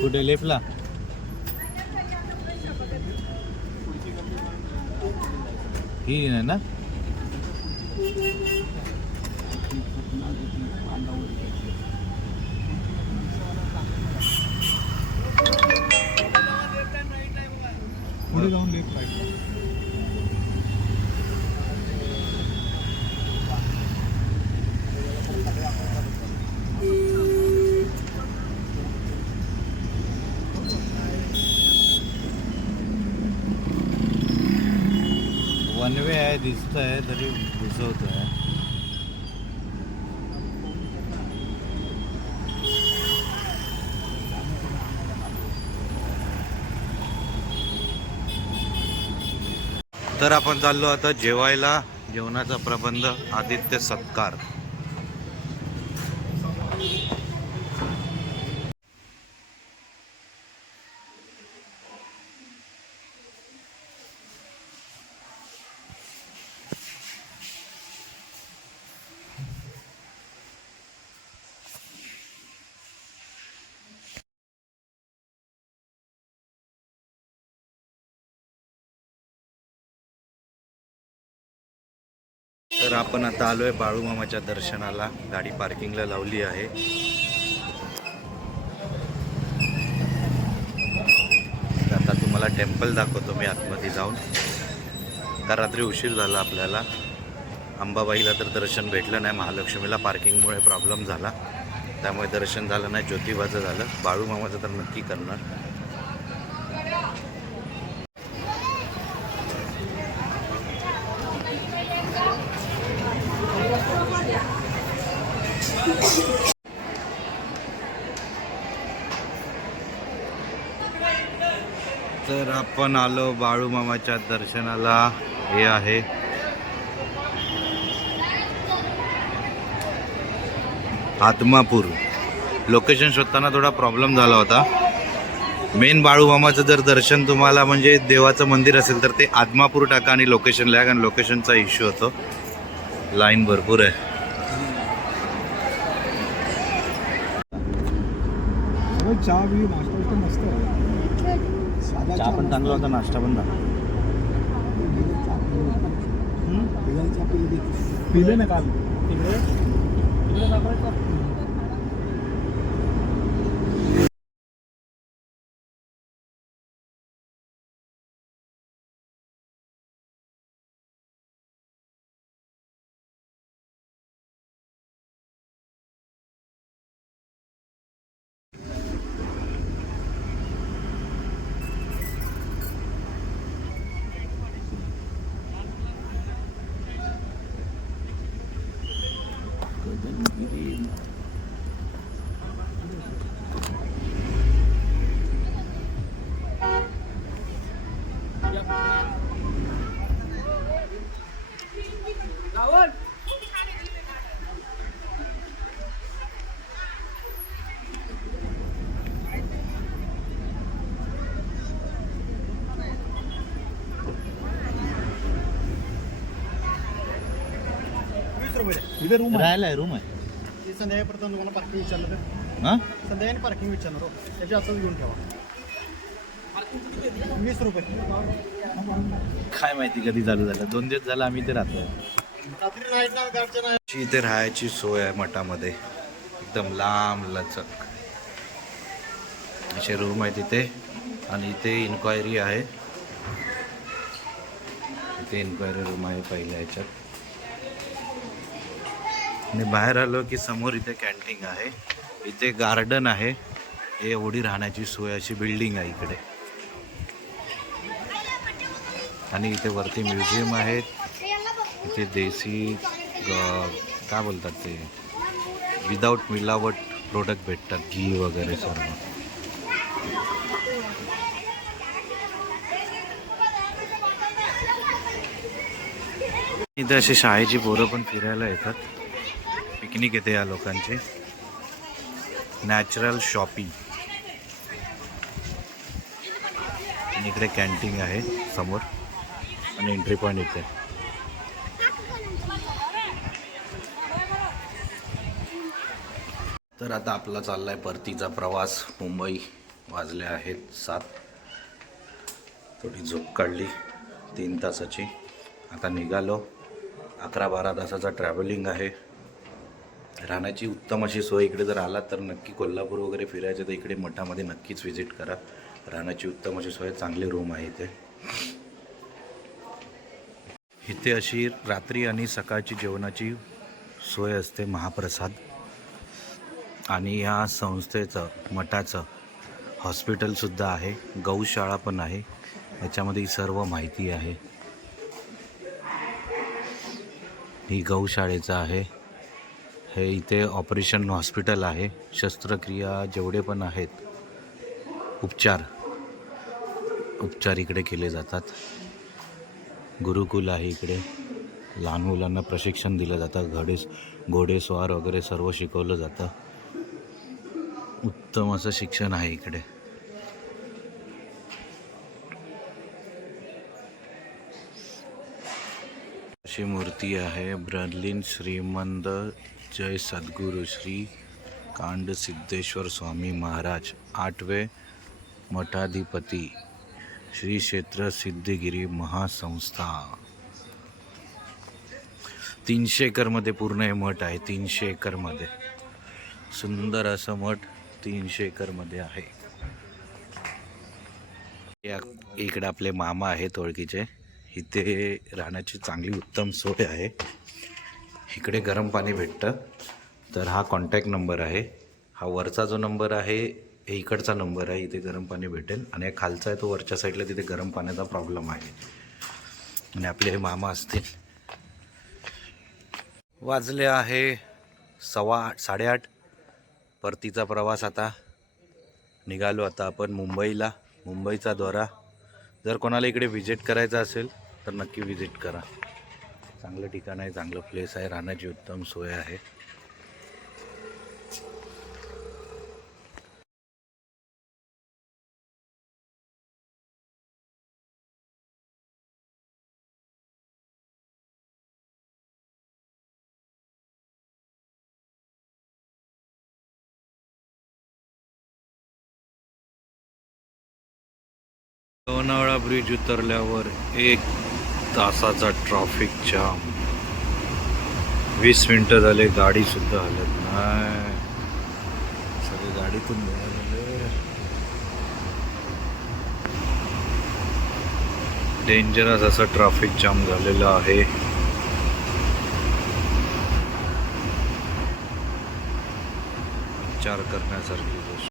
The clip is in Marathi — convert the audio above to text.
कुठे लेफ्टला? ही नाही ना? पुढे जाऊन लेफ्ट राईट. वन वे आहे दिसत आहे तरी घुसवत आहे. तर आपण चाललो आता जेवायला. जेवणाचा प्रबंध आदित्य सत्कार. तर आपण आता आलोय बाळूमामाच्या दर्शनाला. गाडी पार्किंगला लावली आहे. आता तुम्हाला टेम्पल दाखवतो मी आतमध्ये जाऊन. का रात्री उशीर झाला आपल्याला. अंबाबाईला तर दर्शन भेटलं नाही. महालक्ष्मीला पार्किंगमुळे प्रॉब्लेम झाला, त्यामुळे दर्शन झालं नाही. ज्योतिबाचं झालं. बाळूमामाचं तर नक्की करणार. तर आपण आलो बाळूमामाच्या दर्शनाला. हे आहे आत्मापूर. लोकेशन शोधताना थोडा प्रॉब्लेम झाला होता. मेन बाळूमामाचं जर दर्शन तुम्हाला म्हणजे देवाचं मंदिर असेल तर ते आत्मापूर टाका आणि लोकेशन लिहा, कारण लोकेशनचा इश्यू होतो. लाईन भरपूर आहे. चहा बी नाश्ता मस्त आहे. चहा पण चांगला होता, नाश्ता पण झाला. पिले ना काल. इथे रूम राहायला आहे. रूम आहे. संध्याकाळपर्यंत तुम्हाला पार्किंग विचारलं तर हां, संध्याकाळी पार्किंग विचारणार हो. त्याची असंच घेऊन ठेवा. 20 रुपये. काय माहिती कधी चालू झालं. 2 दिवस झालं आम्ही इथे राहतोय. रात्री नाईट ना गाडच्या नाही. इथे राहायची सोय आहे मठामध्ये. एकदम लांब लचक असे रूम आहे तिथे. आणि इथे इन्क्वायरी आहे. इथे इन्क्वायरी रूम आहे पहिल्या ह्याच्यात. आणि बाहेर आलो की समोर इथे कॅन्टीन आहे. इथे गार्डन आहे. हे एवढी राहण्याची सोय अशी बिल्डिंग आहे इकडे. आणि इथे वरती म्युझियम आहेत. इथे देसी काय बोलतात ते विदाऊट मिलावट प्रोडक्ट भेटतात. घी वगैरे सर्व. इथे अशी शाळेची पोरं पण फिरायला येतात. पिकनिक येते या लोकांची. Natural shopping. इकडे कॅन्टीन आहे समोर आणि एंट्री पॉईंट इथे. तर आता आपला चाललाय परतीचा प्रवास मुंबई वाजले आहेत 7. थोडी झोप काढली 3 तासाची. आता निघालो. 11-12 तासाचा ट्रॅव्हलिंग आहे. राहण्याची उत्तम अशी सोय इकडे जर आलात तर नक्की कोल्हापूर वगैरे फिरायचं तर इकडे मठामध्ये नक्कीच व्हिजिट करा. राहण्याची उत्तम अशी सोय, चांगली रूम आहे इथे. इथे अशी रात्री आणि सकाळची जेवणाची सोय असते, महाप्रसाद. आणि ह्या संस्थेचं, मठाचं हॉस्पिटलसुद्धा आहे, गौशाळा पण आहे. याच्यामध्ये ही सर्व माहिती आहे. ही गौशाळेचं आहे. हे इथे ऑपरेशन हॉस्पिटल आहे. शस्त्रक्रिया जेवढे पण आहेत, उपचार इकडे केले जातात. गुरुकुल आहे इकडे. लहान मुलांना प्रशिक्षण दिलं जातं. घोडेस्वार वगैरे सर्व शिकवलं जातं. उत्तम असं शिक्षण आहे इकडे. अशी मूर्ती आहे. ब्रह्मलीन श्रीमंत जय सद्गुरू श्री कांड सिद्धेश्वर स्वामी महाराज 8वे मठाधिपती, श्री क्षेत्र सिद्धगिरी महासंस्था. 300 एकरमध्ये पूर्ण हे मठ आहे. 300 एकरमध्ये सुंदर असं मठ 300 एकरमध्ये आहे. इकडे आपले मामा आहेत ओळखीचे. इथे राहण्याची चांगली उत्तम सोय आहे. इकडे गरम पाणी भेटतं. तर हा कॉन्टॅक्ट नंबर आहे. हा वरचा जो नंबर आहे हे इकडचा नंबर आहे. इथे गरम पाणी भेटेल. आणि खालचा आहे तो वरच्या साईडला, तिथे गरम पाण्याचा प्रॉब्लेम आहे. आणि आपले हे मामा असतील. वाजले आहे 8:15. परतीचा प्रवास आता. निघालो आता आपण मुंबईला. मुंबईचा दौरा. जर कोणाला इकडे व्हिजिट करायचं असेल तर नक्की व्हिजिट करा. चांगलं ठिकाण आहे, चांगलं प्लेस आहे, राहण्याची उत्तम सोय आहे. लोणावळा ब्रिज उतरल्यावर 1 तासाचा ट्रॅफिक जाम. 20 मिनिटं झाले, गाडी सुद्धा हलत नाही. सगळे गाडीतून मिळालेले. डेंजरस असं ट्रॅफिक जाम झालेलं आहे. विचार करण्यासारखी गोष्ट.